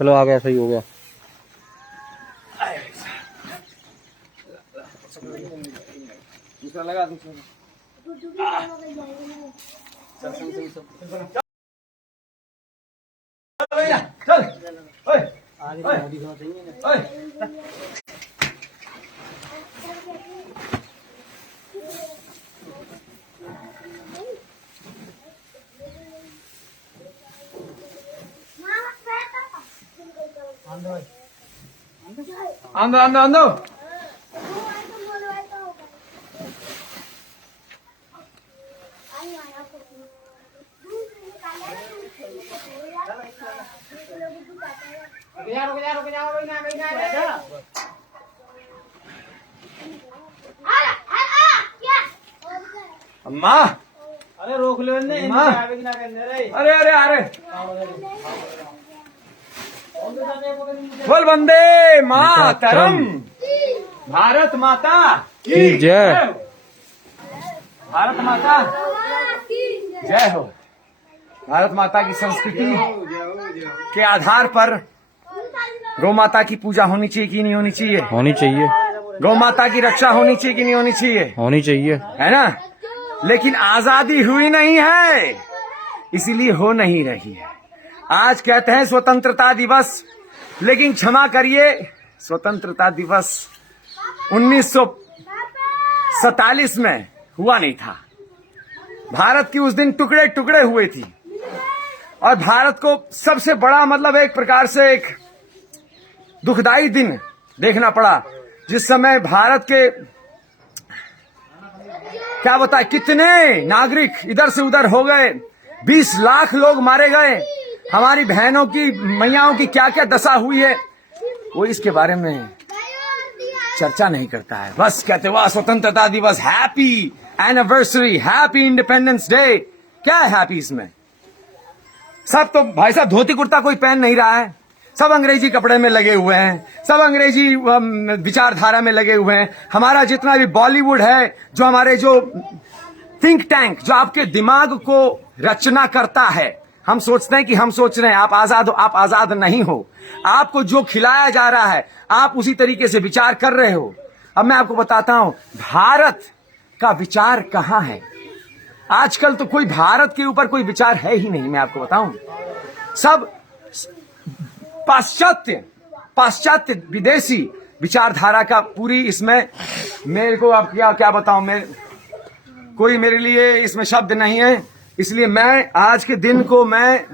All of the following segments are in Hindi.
चलो आ गया, सही हो गया। दूसरा लगा दूसरा। चल अंदर अंदर अंदर। रुक जाओ अम्मा। अरे रोक लो ने अम्मा। अरे अरे अरे बोल वंदे मातरम। भारत माता की जय। भारत माता जय हो। भारत माता की संस्कृति के आधार पर गौ माता की पूजा होनी चाहिए कि नहीं होनी चाहिए? होनी चाहिए। गौ माता की रक्षा होनी चाहिए कि नहीं होनी चाहिए? होनी चाहिए। है ना? लेकिन आजादी हुई नहीं है, इसीलिए हो नहीं रही है। आज कहते हैं स्वतंत्रता दिवस, लेकिन क्षमा करिए, स्वतंत्रता दिवस 1947 में हुआ नहीं था। भारत की उस दिन टुकड़े टुकड़े हुए थी और भारत को सबसे बड़ा मतलब एक प्रकार से एक दुखदाई दिन देखना पड़ा, जिस समय भारत के क्या बताए कितने नागरिक इधर से उधर हो गए, 20 लाख लोग मारे गए, हमारी बहनों की मैयाओं की क्या क्या दशा हुई है, वो इसके बारे में चर्चा नहीं करता है। बस कहते वाह स्वतंत्रता दिवस, happy anniversary, happy independence day. क्या है हैप्पी इसमें? सब तो भाई साहब धोती कुर्ता कोई पहन नहीं रहा है, सब अंग्रेजी कपड़े में लगे हुए हैं, सब अंग्रेजी विचारधारा में लगे हुए हैं। हमारा जितना भी बॉलीवुड है, जो हमारे जो थिंक टैंक जो आपके दिमाग को रचना करता है, हम सोचते हैं कि हम सोच रहे हैं आप आजाद हो, आप आजाद नहीं हो। आपको जो खिलाया जा रहा है आप उसी तरीके से विचार कर रहे हो। अब मैं आपको बताता हूं भारत का विचार कहां है। आजकल तो कोई भारत के ऊपर कोई विचार है ही नहीं। मैं आपको बताऊं सब पाश्चात्य विदेशी विचारधारा का पूरी इसमें मेरे को अब क्या बताऊं, कोई मेरे लिए इसमें शब्द नहीं है। इसलिए मैं आज के दिन को मैं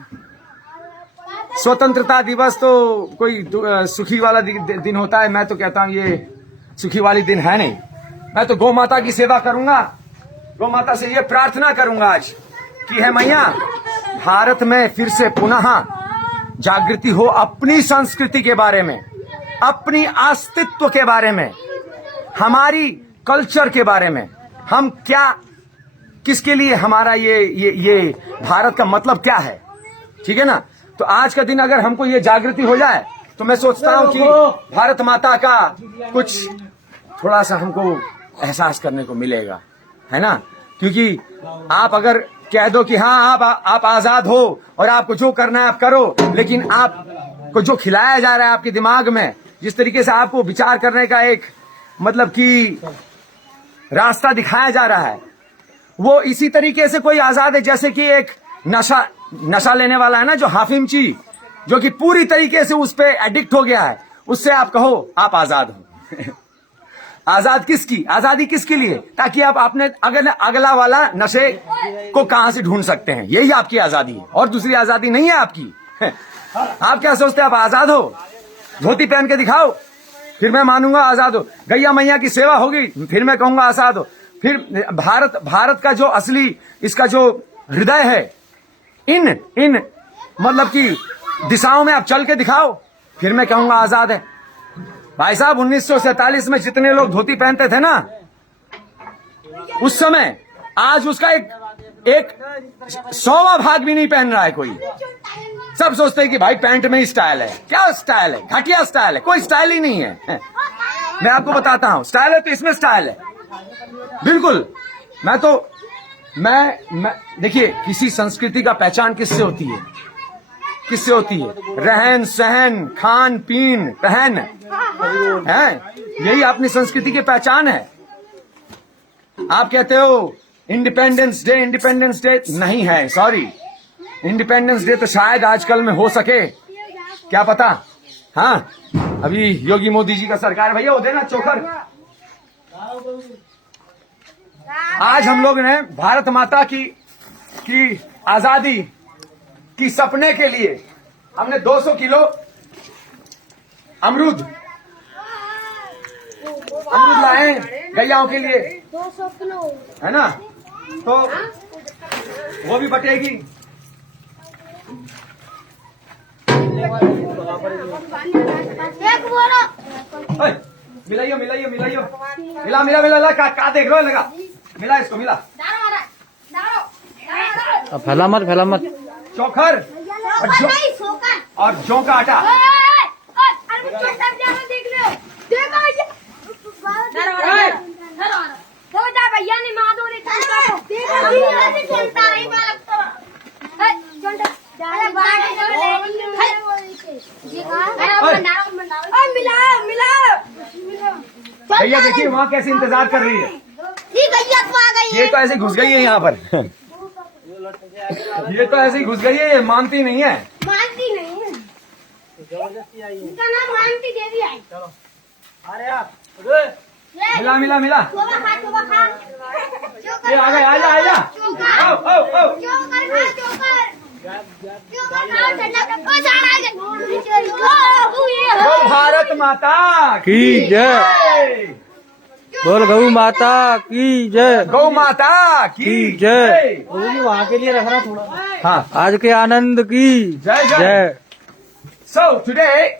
स्वतंत्रता दिवस तो कोई सुखी वाला दिन होता है, मैं तो कहता हूं ये सुखी वाली दिन है नहीं। मैं तो गौ माता की सेवा करूंगा, गौ माता से ये प्रार्थना करूंगा आज कि है मैया भारत में फिर से पुनः जागृति हो अपनी संस्कृति के बारे में, अपनी अस्तित्व के बारे में, हमारी कल्चर के बारे में, हम क्या किसके लिए हमारा ये भारत का मतलब क्या है। ठीक है ना? तो आज का दिन अगर हमको ये जागृति हो जाए तो मैं सोचता हूं कि भारत माता का कुछ थोड़ा सा हमको एहसास करने को मिलेगा, है ना? क्योंकि आप अगर कह दो कि हाँ आप आजाद हो और आपको जो करना है आप करो, लेकिन आपको जो खिलाया जा रहा है आपके दिमाग में, जिस तरीके से आपको विचार करने का एक मतलब कि रास्ता दिखाया जा रहा है, वो इसी तरीके से कोई आजाद है जैसे कि एक नशा लेने वाला है ना, जो हाफिमची, जो कि पूरी तरीके से उस पे एडिक्ट हो गया है, उससे आप कहो आप आजाद हो। आजाद किसकी? आजादी किसके लिए? ताकि आप अपने अगला वाला नशे को कहां से ढूंढ सकते हैं, यही आपकी आजादी है और दूसरी आजादी नहीं है आपकी। आप क्या सोचते हैं आप आजाद हो? धोती पहन के दिखाओ फिर मैं मानूंगा आजाद हो। गैया मैया की सेवा होगी फिर मैं कहूंगा आजाद हो। फिर भारत का जो असली इसका जो हृदय है, इन मतलब की दिशाओं में आप चल के दिखाओ फिर मैं कहूंगा आजाद है। भाई साहब 1947 में जितने लोग धोती पहनते थे ना उस समय, आज उसका एक 100वां भाग भी नहीं पहन रहा है कोई। सब सोचते हैं कि भाई पैंट में ही स्टाइल है। क्या स्टाइल है? घटिया स्टाइल है, कोई स्टाइल ही नहीं है। मैं आपको बताता हूं स्टाइल है तो इसमें स्टाइल है बिल्कुल। मैं देखिए किसी संस्कृति का पहचान किससे होती है? किससे होती है? रहन सहन, खान पीन, पहन, है, यही अपनी संस्कृति की पहचान है। आप कहते हो इंडिपेंडेंस डे नहीं है, सॉरी। इंडिपेंडेंस डे तो शायद आजकल में हो सके, क्या पता। हाँ, अभी योगी मोदी जी का सरकार, भैया हो देना चोकर। आज हम लोग ने भारत माता की आजादी की सपने के लिए हमने 200 किलो अमरूद लाए गैयाओं के लिए, 200 किलो है ना, तो वो भी बटेगी। एक बोलो ओए, मिलाइयो मिलाइयो मिलाइयो, मिला का देख रहे हो, लगा मिला, इसको मिला। अब फैला मत चोखर नहीं सोकर और जौ का आटा। अरे वो छोटा जानो देख लो, देखो ये देखो जा भैया ने माधो ने देखो ये चलता है बालक तो चलता अरे बाहर भैया देखिए वहाँ कैसे इंतजार कर रही है, ये गैया तो आ गई ये तो ऐसे घुस गई है यहाँ पर। ये तो ऐसे ही घुस गई है, ये मानती नहीं है। मानती नहीं है, जबरदस्ती आई है। इसका नाम मानती देवी आई। चलो अरे आप मिला चोखा खा ये आ गए, आजा आओ चोकर खा चोकर खा ठंडा ओ सारा आ गए बोल भारत माता की जय, बोल गौ माता की जय, गौ माता की जय। वो भी वहाँ के लिए रखना थोड़ा। हाँ, आज के आनंद की जय जय। जय। So today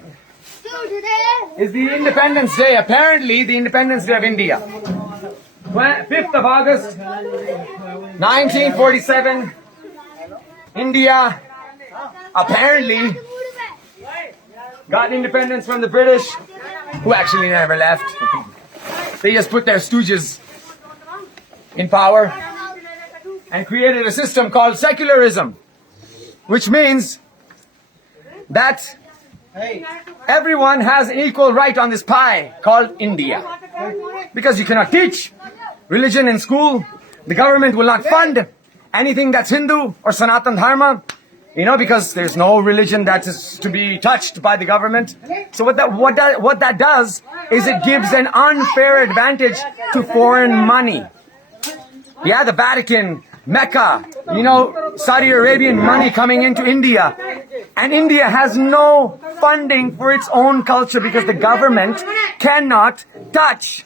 today is the Independence Day, apparently the Independence Day of India. 5th of August, 1947, India apparently got independence from the British, who actually never left. They just put their stooges in power and created a system called secularism, which means that everyone has an equal right on this pie called India. Because you cannot teach religion in school, the government will not fund anything that's Hindu or Sanatan Dharma, because there's no religion that is to be touched by the government. So what that does is it gives an unfair advantage to foreign money. Yeah, the Vatican, Mecca, Saudi Arabian money coming into India. And India has no funding for its own culture because the government cannot touch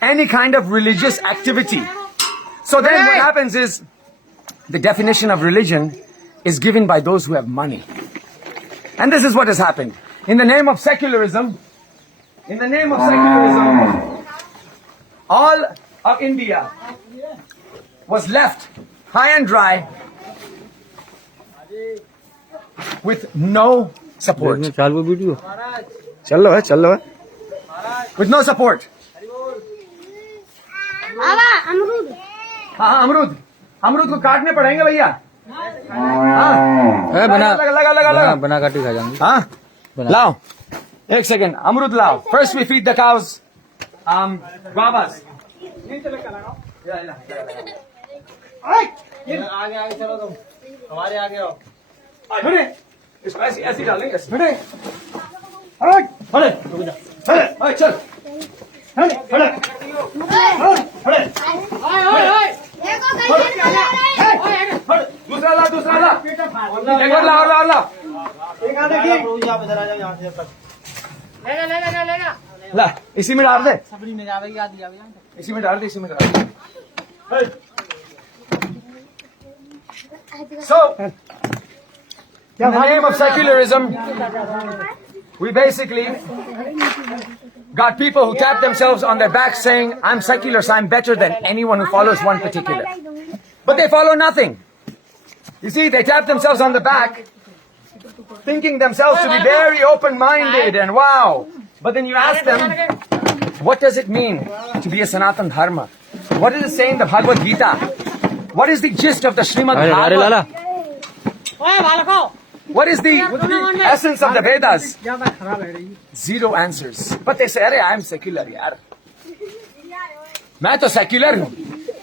any kind of religious activity. So then what happens is the definition of religion is given by those who have money. And this is what has happened. In the name of secularism, all of India was left high and dry with no support. चालू वीडियो चल लो है. With no support. अमरूद हाँ, अमरूद को काटने पड़ेंगे भैया. हाँ, लगा बना काटी खा जाएंगे. हाँ, लाओ 1 सेकंड, अमरूद लाओ. First we feed the cows guavas. आगे चलो तुम, हमारे आगे आओ। इसको ऐसी डालेंगे. चल. दूसरा ला. एक और ला. एक आधे की आप इधर आ जाओ, यहाँ से तक लेगा। ला, इसी में डाल दे. सबरी में जावेगी, आधी इसी में डाल दे. So, in the name of secularism, we basically got people who tap themselves on their back saying, I'm secular, so I'm better than anyone who follows one particular. But they follow nothing. You see, they tap themselves on the back, thinking themselves to be very open-minded and wow. But then you ask them, what does it mean to be a Sanatan Dharma? What does it say in the Bhagavad Gita? What is the gist of the Srimad अरे Bhagavad? लाला ओए बालको What is the essence of the Vedas? Zero answers. But they say, अरे I am secular यार, मैं तो सेक्युलर हूँ,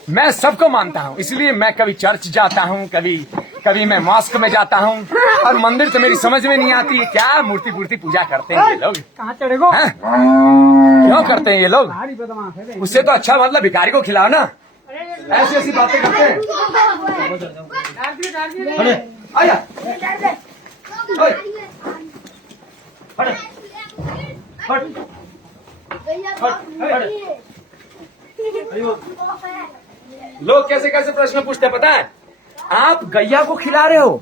मैं सबको मानता हूँ, इसलिए मैं कभी चर्च जाता हूँ, कभी मैं मॉस्क में जाता हूँ, और मंदिर तो मेरी समझ में नहीं आती, क्या मूर्ति पूजा करते हैं ये लोग, कहाँ चढ़ेगो? क्यों करते हैं ये लोग? उससे तो अच्छा मतलब भिखारी को खिलाओ ना, ऐसी ऐसी बातें करते हैं। आया ओए, हट, हट, लोग कैसे कैसे प्रश्न पूछते हैं पता है? आप गैया को खिला रहे हो,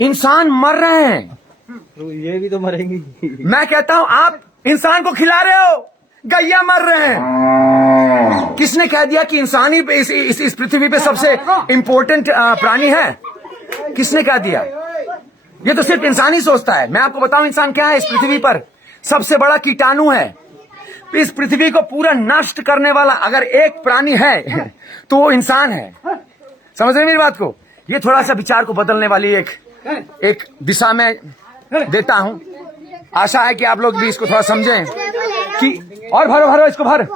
इंसान मर रहे हैं, तो ये भी तो मरेंगी। मैं कहता हूं आप इंसान को खिला रहे हो, गैया मर रहे हैं। किसने कह दिया कि इंसान ही इस पृथ्वी पे सबसे इंपॉर्टेंट प्राणी है? किसने कह दिया? ये तो सिर्फ इंसान ही सोचता है। मैं आपको बताऊं इंसान क्या है? इस पृथ्वी पर सबसे बड़ा कीटाणु है। इस पृथ्वी को पूरा नष्ट करने वाला अगर एक प्राणी है तो वो इंसान है। समझ रहे मेरी बात को? ये थोड़ा सा विचार को बदलने वाली एक दिशा में देता हूं। आशा है कि आप लोग भी इसको थोड़ा समझें कि और भरो इसको भर।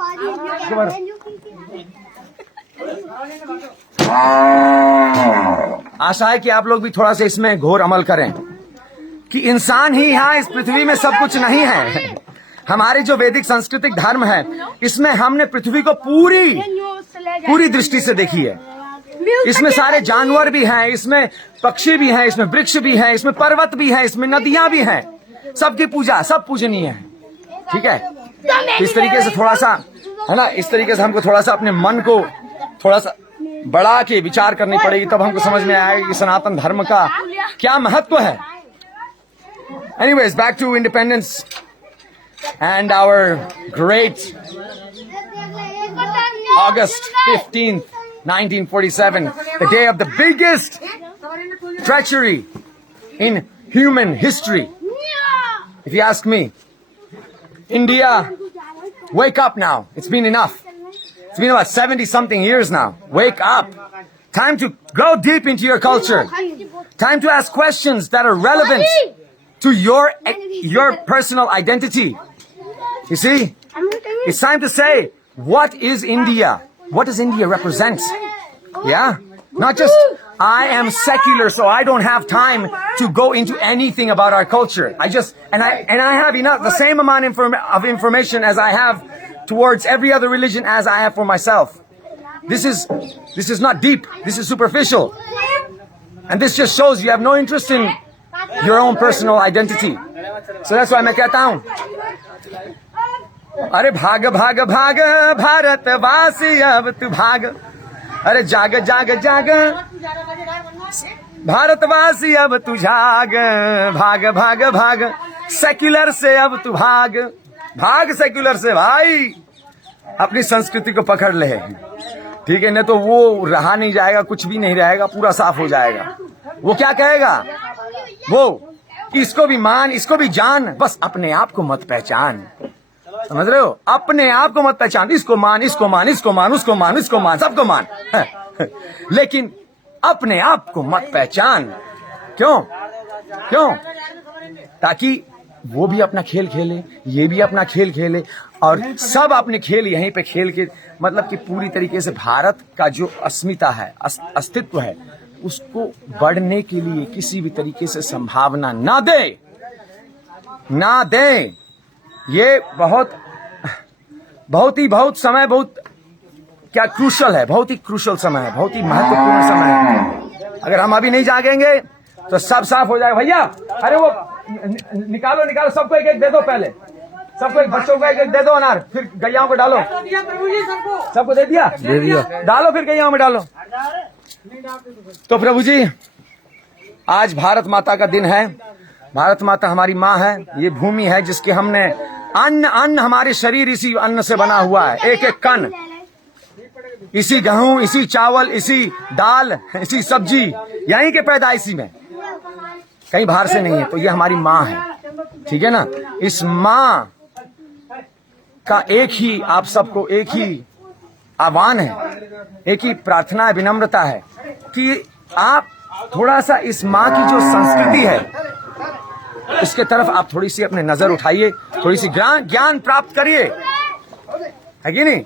आशा है कि आप लोग भी थोड़ा सा इसमें घोर अमल करें कि इंसान ही यहाँ इस पृथ्वी में सब कुछ नहीं है। हमारे जो वैदिक सांस्कृतिक धर्म है इसमें हमने पृथ्वी को पूरी दृष्टि से देखी है। इसमें सारे जानवर भी हैं, इसमें पक्षी भी हैं, इसमें वृक्ष भी हैं, इसमें पर्वत भी हैं, इसमें नदियां भी हैं। सबकी पूजा, सब पूजनीय है। ठीक है, इस तरीके से थोड़ा सा है ना, इस तरीके से हमको थोड़ा सा अपने मन को थोड़ा सा बढ़ा के विचार करनी पड़ेगी, तब हमको समझ में आएगा कि सनातन धर्म का क्या महत्व है। Anyways, back to independence and our great August 15th, 1947, the day of the biggest treachery in human history. If you ask me, India, wake up now. It's been enough. It's been about 70-something years now. Wake up. Time to go deep into your culture. Time to ask questions that are relevant to your personal identity. You see, it's time to say, what is India? What does India represent? Yeah? Not just, I am secular, so I don't have time to go into anything about our culture. And I have enough, the same amount of information as I have towards every other religion as I have for myself. This is not deep. This is superficial. And this just shows you have no interest in your own personal identity. So that's why मैं कहता हूँ, अरे भाग भाग भाग भारतवासी अब तू भाग, अरे जाग जाग जाग भारतवासी अब तू जाग, भाग भाग भाग सेक्युलर से अब तू भाग, भाग सेक्युलर से भाई, अपनी संस्कृति को पकड़ ले। ठीक है, नहीं तो वो रहा नहीं जाएगा, कुछ भी नहीं रहेगा, पूरा साफ हो जाएगा। वो क्या कहेगा? वो इसको भी मान, इसको भी जान, बस अपने आप को मत पहचान। समझ रहे हो? अपने आप को मत पहचान, इसको मान, इसको मान, इसको मान, उसको मान, इसको मान, सबको मान, लेकिन अपने आप को मत पहचान। क्यों? ताकि वो भी अपना खेल खेले, ये भी अपना खेल खेले, और सब अपने खेल यहीं पे खेल के, मतलब कि पूरी तरीके से भारत का जो अस्मिता है, अस्तित्व है, उसको बढ़ने के लिए किसी भी तरीके से संभावना ना दे। ये बहुत समय, बहुत क्या क्रूशल है, बहुत ही क्रूशल समय है, बहुत ही महत्वपूर्ण समय है। अगर हम अभी नहीं जागेंगे तो सब साफ हो जाएगा। भैया, अरे वो निकालो, सबको एक दे दो, पहले सबको एक, बच्चों को एक दे दो अनार, फिर गैयाओं को डालो। सबको दे दिया? डालो, फिर गैयाओं में डालो। तो प्रभु जी, आज भारत माता का दिन है। भारत माता हमारी माँ है, ये भूमि है जिसके हमने अन्न हमारे शरीर इसी अन्न से बना हुआ है, एक एक कण, इसी गेहूं, इसी चावल, इसी दाल, इसी सब्जी, यहीं के पैदाइशी में, कहीं बाहर से नहीं है। तो ये हमारी माँ है, ठीक है ना? इस माँ का एक ही, आप सबको एक ही आह्वान है, एक ही प्रार्थना है, विनम्रता है कि आप थोड़ा सा इस माँ की जो संस्कृति है इसके तरफ आप थोड़ी सी अपने नजर उठाइए, थोड़ी सी ज्ञान प्राप्त करिए, है कि नहीं।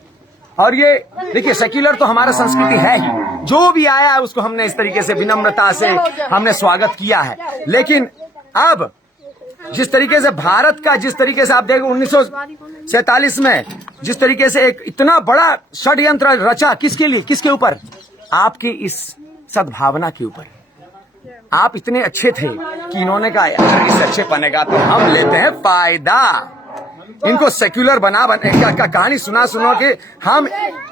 और ये देखिए सेक्युलर तो हमारा संस्कृति है ही, जो भी आया है उसको हमने इस तरीके से विनम्रता से हमने स्वागत किया है। लेकिन अब जिस तरीके से भारत का, जिस तरीके से आप देखो 1947 में जिस तरीके से एक इतना बड़ा षड्यंत्र रचा, किसके लिए, किसके ऊपर, आपकी इस सद्भावना के ऊपर। आप इतने अच्छे थे कि इन्होंने कहा यार इस अच्छे पने का तो हम लेते हैं फायदा, इनको सेक्युलर बना का कहानी सुना के हम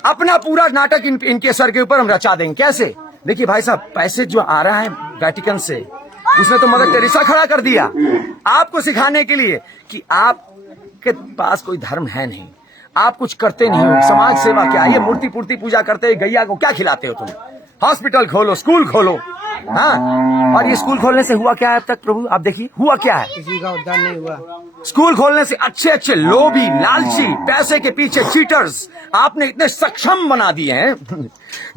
अपना पूरा नाटक इनके सर के ऊपर हम रचा देंगे। कैसे? देखिए भाई साहब, पैसे जो आ रहा है वेटिकन से, उसने तो मदर टेरेसा खड़ा कर दिया आपको सिखाने के लिए कि आपके पास कोई धर्म है नहीं, आप कुछ करते नहीं हो, समाज सेवा क्या, ये मूर्ति पूर्ति पूजा करते हो, गैया को क्या खिलाते हो तुम, हॉस्पिटल खोलो, स्कूल खोलो। हाँ, और ये स्कूल खोलने से हुआ क्या है अब तक प्रभु, आप देखिए हुआ क्या है, किसी का उद्धार नहीं हुआ। स्कूल खोलने से अच्छे अच्छे लोभी, लालची, पैसे के पीछे चीटर्स आपने इतने सक्षम बना दिए हैं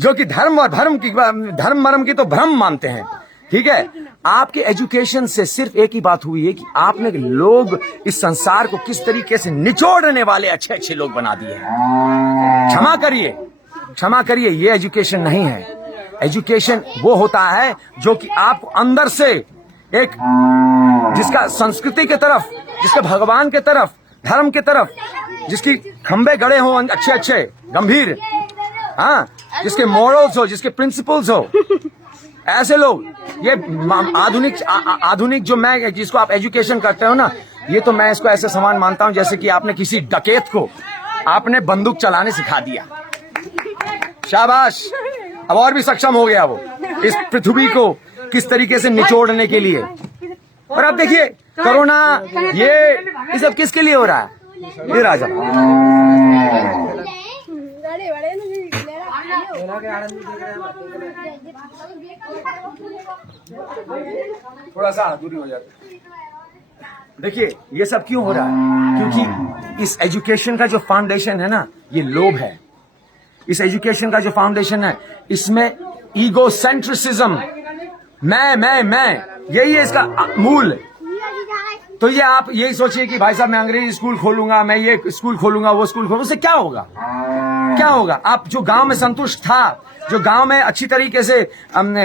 जो कि धर्म मर्म की तो भ्रम मानते हैं। ठीक है, आपके एजुकेशन से सिर्फ एक ही बात हुई है कि आपने लोग इस संसार को किस तरीके से निचोड़ने वाले अच्छे अच्छे लोग बना दिए हैं। क्षमा करिए, ये एजुकेशन नहीं है। एजुकेशन वो होता है जो कि आपको अंदर से एक, जिसका संस्कृति के तरफ, जिसके भगवान के तरफ, धर्म के तरफ, जिसकी खंबे गड़े हो अच्छे अच्छे गंभीर, हाँ, जिसके मॉरल्स हो, जिसके प्रिंसिपल्स हो, ऐसे लोग। ये आधुनिक जो मैं, जिसको आप एजुकेशन करते हो ना, ये तो मैं इसको ऐसे समान मानता हूं जैसे कि आपने किसी डकैत को आपने बंदूक चलाने सिखा दिया। शाबाश, अब और भी सक्षम हो गया वो इस पृथ्वी को किस तरीके से निचोड़ने के लिए। और अब देखिए कोरोना, ये सब किसके लिए हो रहा है, ये राजा। थोड़ा सा दूरी हो जाती। देखिए ये सब क्यों हो रहा है, क्योंकि इस एजुकेशन का जो फाउंडेशन है ना, ये लोभ है। इस एजुकेशन का जो फाउंडेशन है, इसमें ईगोसेंट्रिसिज्म, मैं, यही है इसका मूल। तो ये आप यही सोचिए कि भाई साहब मैं अंग्रेजी स्कूल खोलूंगा, मैं ये स्कूल खोलूंगा, वो स्कूल खोलूंगा, उससे क्या होगा, क्या होगा। आप जो गांव में संतुष्ट था, जो गांव में अच्छी तरीके से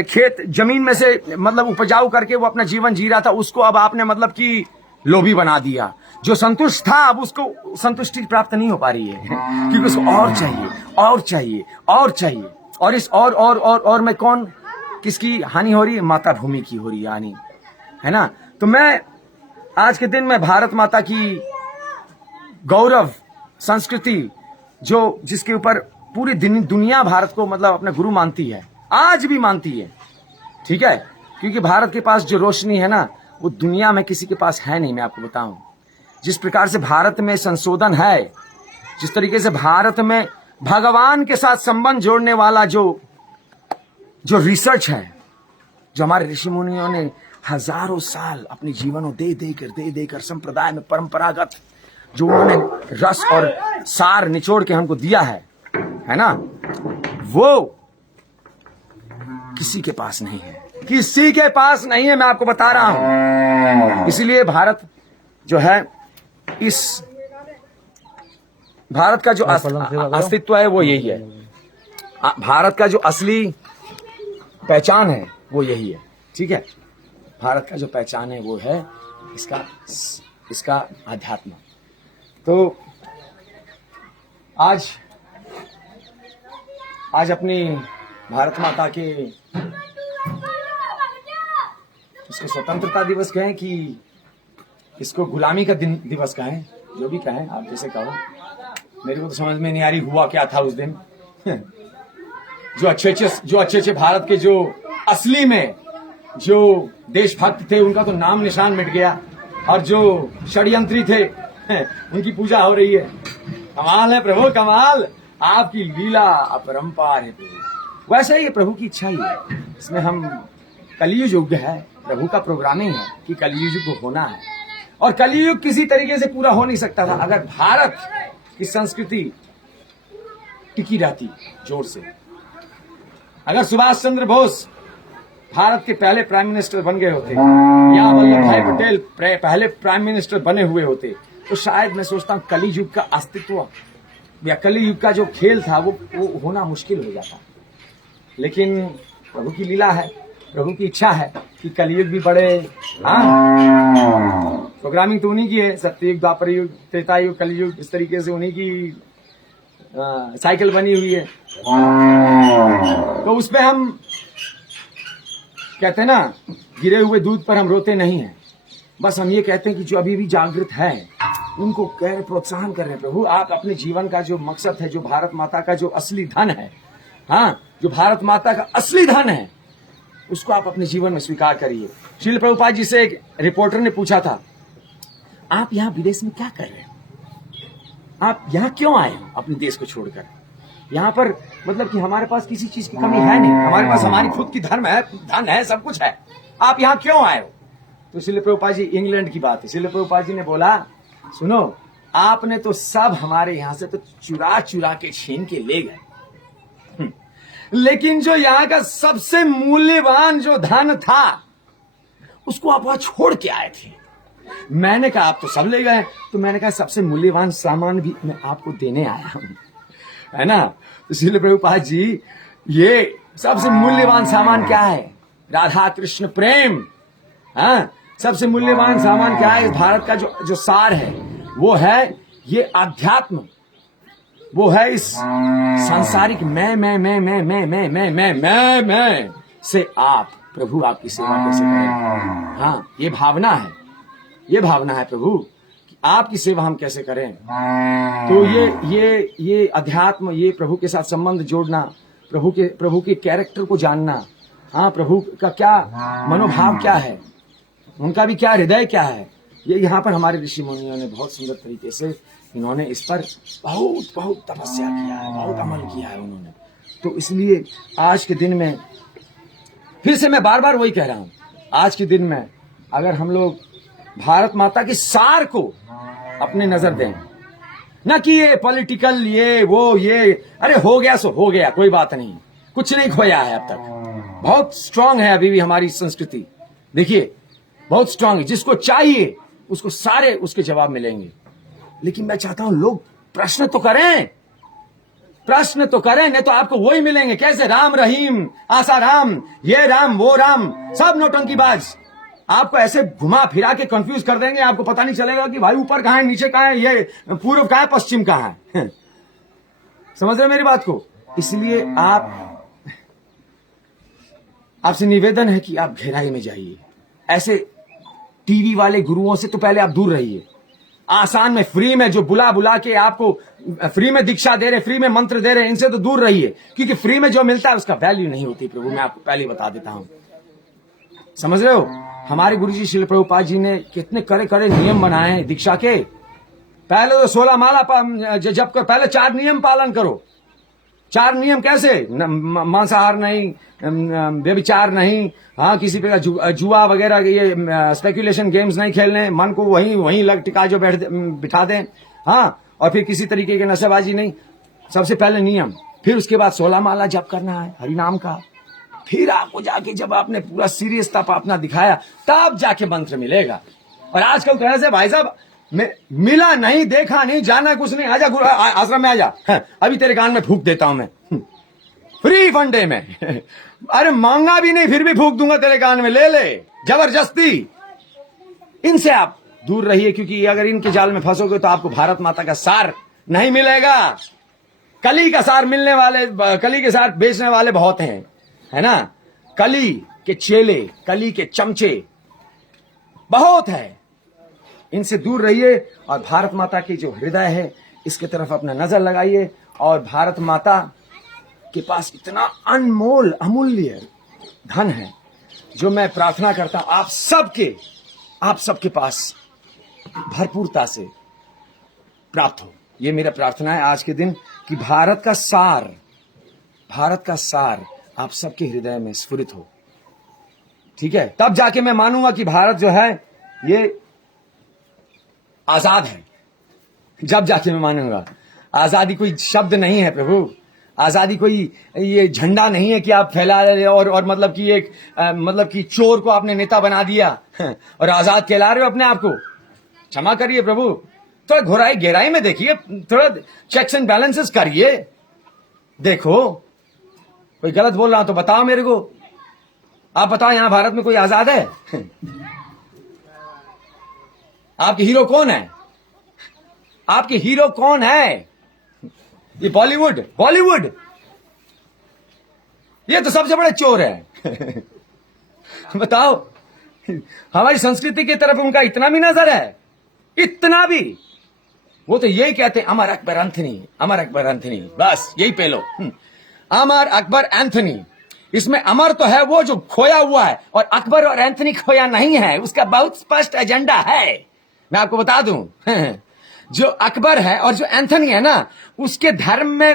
खेत जमीन में से मतलब उपजाऊ करके वो अपना जीवन जी रहा था, उसको अब आपने मतलब कि लोभी बना दिया। जो संतुष्ट था अब उसको संतुष्टि प्राप्त नहीं हो पा रही है, क्योंकि उसको और चाहिए, और चाहिए, और चाहिए। और इस और में कौन, किसकी हानि हो रही है, माता भूमि की हो रही है हानि, है ना। तो मैं आज के दिन में भारत माता की गौरव संस्कृति, जो जिसके ऊपर पूरी दुनिया भारत को मतलब अपने गुरु मानती है, आज भी मानती है। ठीक है, क्योंकि भारत के पास जो रोशनी है ना, वो दुनिया में किसी के पास है नहीं। मैं आपको बताऊं, जिस प्रकार से भारत में संशोधन है, जिस तरीके से भारत में भगवान के साथ संबंध जोड़ने वाला जो रिसर्च है, जो हमारे ऋषि मुनियों ने हजारों साल अपने जीवनों दे देकर संप्रदाय में परंपरागत जो उन्होंने रस और सार निचोड़ के हमको दिया है ना, वो किसी के पास नहीं है, किसी के पास नहीं है, मैं आपको बता रहा हूं। इसीलिए भारत जो है, इस भारत का जो अस्तित्व है वो यही है। भारत का जो असली पहचान है वो यही है। ठीक है, भारत का जो पहचान है वो है इसका अध्यात्म। तो आज अपनी भारत माता के इसको स्वतंत्रता दिवस कहें कि इसको गुलामी का दिवस कहें, जो भी कहें आप जैसे कहो, मेरे को तो समझ में नहीं आ रही हुआ क्या था उस दिन। जो अच्छे भारत के जो असली में जो देशभक्त थे उनका तो नाम निशान मिट गया, और जो षड्यंत्री थे उनकी पूजा हो रही है। कमाल है प्रभु, कमाल, आपकी लीला अपरंपार है प्रभु। वैसे ही प्रभु की इच्छा ही है, इसमें हम कलियुग है, प्रभु का प्रोग्रामिंग है कि कलियुग को होना है। और कलियुग किसी तरीके से पूरा हो नहीं सकता था अगर भारत की संस्कृति टिकी रहती जोर से। अगर सुभाष चंद्र बोस भारत के पहले प्राइम मिनिस्टर बन गए होते, या वल्लभ भाई पटेल पहले प्राइम मिनिस्टर बने हुए होते, तो शायद मैं सोचता हूँ कली युग का अस्तित्व या कली युग का जो खेल था वो होना मुश्किल हो जाता। लेकिन प्रभु की लीला है, प्रभु की इच्छा है कि कलयुग भी बढ़े। प्रोग्रामिंग तो उन्हीं की है, सत्ययुग, द्वापर युग, त्रेता युग, कलयुग, इस तरीके से उन्हीं की साइकिल बनी हुई है। तो उसपे हम कहते हैं ना, गिरे हुए दूध पर हम रोते नहीं हैं, बस हम ये कहते हैं कि जो अभी भी जागृत है उनको प्रोत्साहन कर रहे हैं। प्रभु आप अपने जीवन का जो मकसद है, जो भारत माता का जो असली धन है, जो भारत माता का असली धन है, उसको आप अपने जीवन में स्वीकार करिए। श्रील प्रभुपाद जी से एक रिपोर्टर ने पूछा था, आप यहाँ विदेश में क्या कर रहे हैं, आप यहाँ क्यों आए हो अपने देश को छोड़कर? यहाँ पर मतलब कि हमारे पास किसी चीज की कमी है नहीं, हमारे पास हमारी खुद की धन है, सब कुछ है, आप यहाँ क्यों आए हो? तो श्रील प्रभुपाद जी, इंग्लैंड की बात है, श्रील प्रभुपाद जी ने बोला, सुनो, आपने तो सब हमारे यहाँ से तो चुरा चुरा के छीन के ले गए, लेकिन जो यहाँ का सबसे मूल्यवान जो धन था उसको आप वहां छोड़ के आए थे। मैंने कहा आप तो सब ले गए, तो मैंने कहा सबसे मूल्यवान सामान भी मैं आपको देने आया हूं, है ना? तो श्रील प्रभुपाद जी, ये सबसे मूल्यवान सामान क्या है? राधा कृष्ण प्रेम। सबसे मूल्यवान सामान क्या है? इस भारत का जो सार है वो है ये अध्यात्म, वो है इस सांसारिक मैं से आप प्रभु आपकी सेवा कैसे करें। ये भावना है, ये भावना है प्रभु कि आपकी सेवा हम कैसे करें। तो ये अध्यात्म, ये प्रभु के साथ संबंध जोड़ना, प्रभु के कैरेक्टर को जानना, प्रभु का क्या मनोभाव क्या है, उनका भी क्या हृदय क्या है, ये यहाँ पर हमारे ऋषि मुनियों ने बहुत सुंदर तरीके से इन्होंने इस पर बहुत तपस्या किया है, बहुत अमल किया है उन्होंने। तो इसलिए आज के दिन में फिर से मैं बार बार वही कह रहा हूं, आज के दिन में अगर हम लोग भारत माता के सार को अपने नजर दें, ना कि ये पॉलिटिकल ये अरे हो गया सो हो गया, कोई बात नहीं, कुछ नहीं खोया है अब तक, बहुत स्ट्रांग है अभी भी हमारी संस्कृति। देखिए बहुत स्ट्रांग है, जिसको चाहिए उसको सारे उसके जवाब मिलेंगे। लेकिन मैं चाहता हूं लोग प्रश्न तो करें, नहीं तो आपको वही मिलेंगे। कैसे? राम रहीम, आसा राम, ये राम वो राम, सब नौटंकीबाज आपको ऐसे घुमा फिरा के कंफ्यूज कर देंगे, आपको पता नहीं चलेगा कि भाई ऊपर कहां है, नीचे कहां है, ये पूर्व कहां है, पश्चिम कहां है। समझ रहे मेरी बात को? इसलिए आपसे निवेदन है कि आप गहराई में जाइए। ऐसे टीवी वाले गुरुओं से तो पहले आप दूर रहिए। आसान में, फ्री में जो बुला के आपको फ्री में दीक्षा दे रहे, फ्री में मंत्र दे रहे, इनसे तो दूर रहिए, क्योंकि फ्री में जो मिलता है उसका वैल्यू नहीं होती प्रभु, मैं आपको पहले बता देता हूं। समझ रहे हो? हमारे गुरुजी श्रील प्रभुपाद जी ने कितने कड़े नियम बनाए हैं दीक्षा के। पहले तो 16 माला जब कर, पहले 4 नियम पालन करो। 4 नियम कैसे? मांसाहार नहीं, व्यभिचार नहीं, किसी प्रकार जुआ वगैरह ये स्पेकुलेशन गेम्स नहीं खेलने, मन को वहीं लग टिका जो बिठा दें, और फिर किसी तरीके की नशेबाजी नहीं। सबसे पहले नियम, फिर उसके बाद 16 माला जप करना है हरिनाम का, फिर आपको जाके जब आपने पूरा सीरियस तप अपना दिखाया तब जाके मंत्र मिलेगा। और आजकल तो ऐसे भाई साहब मिला नहीं, देखा नहीं, जाना कुछ नहीं, आजा गुरु आश्रम में आजा, अभी तेरे कान में फूंक देता हूं मैं, फ्री फंडे में। अरे मांगा भी नहीं फिर भी फूंक दूंगा तेरे कान में, ले जबरदस्ती। इनसे आप दूर रहिए, क्योंकि अगर इनके जाल में फंसोगे तो आपको भारत माता का सार नहीं मिलेगा। कली का सार मिलने वाले, कली के सार बेचने वाले बहुत हैं, है ना? कली के चेले, कली के चमचे बहुत है, इनसे दूर रहिए और भारत माता की जो हृदय है इसके तरफ अपना नजर लगाइए। और भारत माता के पास इतना अनमोल अमूल्य धन है, जो मैं प्रार्थना करता हूं आप सबके पास भरपूरता से प्राप्त हो। ये मेरा प्रार्थना है आज के दिन कि भारत का सार आप सबके हृदय में स्फुरित हो। ठीक है? तब जाके मैं मानूंगा कि भारत जो है ये आजाद है, जब जाके मैं मानूंगा। आजादी कोई शब्द नहीं है प्रभु, आजादी कोई ये झंडा नहीं है कि आप फैला रहे हो और मतलब कि एक मतलब कि चोर को आपने नेता बना दिया और आजाद कहला रहे हो अपने आप को। क्षमा करिए प्रभु, थोड़ा घोराई गहराई में देखिए, थोड़ा चेक्स एंड बैलेंसेस करिए। देखो कोई गलत बोल रहा हूं तो बताओ मेरे को। आप बताओ यहां भारत में कोई आजाद है? आपके हीरो कौन है? आपके हीरो कौन है? ये बॉलीवुड ये तो सबसे बड़े चोर है। बताओ, हमारी संस्कृति की तरफ उनका इतना भी नजर है? इतना भी? वो तो यही कहते हैं अमर अकबर एंथनी, बस यही पे लो। अमर अकबर एंथनी। इसमें अमर तो है वो जो खोया हुआ है, और अकबर और एंथनी खोया नहीं है। उसका बहुत स्पष्ट एजेंडा है, मैं आपको बता दूं। जो अकबर है और जो एंथनी है ना, उसके धर्म में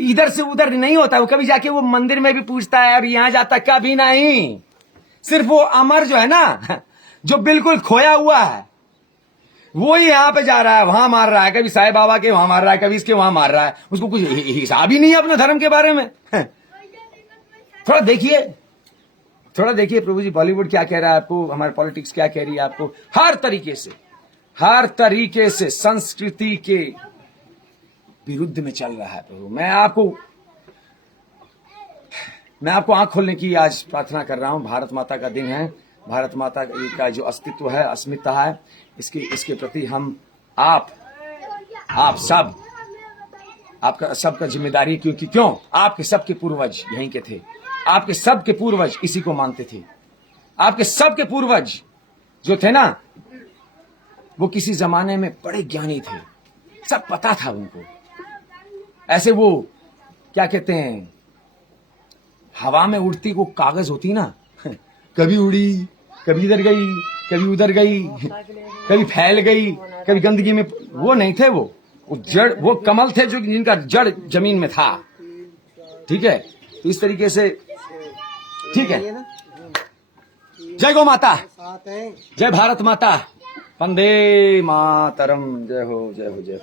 इधर से उधर नहीं होता। वो कभी जाके वो मंदिर में भी पूछता है और यहां जाता कभी नहीं। सिर्फ वो अमर जो है ना, जो बिल्कुल खोया हुआ है, वो ही यहां पे जा रहा है, वहां मार रहा है, कभी साईं बाबा के वहां मार रहा है, कभी इसके वहां मार रहा है। उसको कुछ हिसाब ही नहीं है अपने धर्म के बारे में। थोड़ा देखिए प्रभु जी, बॉलीवुड क्या कह रहा है आपको, हमारे पॉलिटिक्स क्या कह रही है आपको। हर तरीके से संस्कृति के विरुद्ध में चल रहा है प्रभु। मैं आपको आंख खोलने की आज प्रार्थना कर रहा हूं। भारत माता का दिन है। भारत माता का जो अस्तित्व है, अस्मिता है, इसके प्रति हम आप सब, आपका सबका जिम्मेदारी है। क्योंकि क्यों? आपके सबके पूर्वज यहीं के थे। आपके सबके पूर्वज इसी को मानते थे। आपके सबके पूर्वज जो थे ना, वो किसी जमाने में बड़े ज्ञानी थे, सब पता था उनको। ऐसे वो क्या कहते हैं, हवा में उड़ती वो कागज होती ना, कभी उड़ी, कभी इधर गई, कभी उधर गई, कभी फैल गई, कभी गंदगी में। वो नहीं थे, वो जड़, वो कमल थे जो जिनका जड़ जमीन में था। ठीक है, तो इस तरीके से ठीक है। जय गौ माता, जय भारत माता, वंदे मातरम। जय हो जय हो जय हो।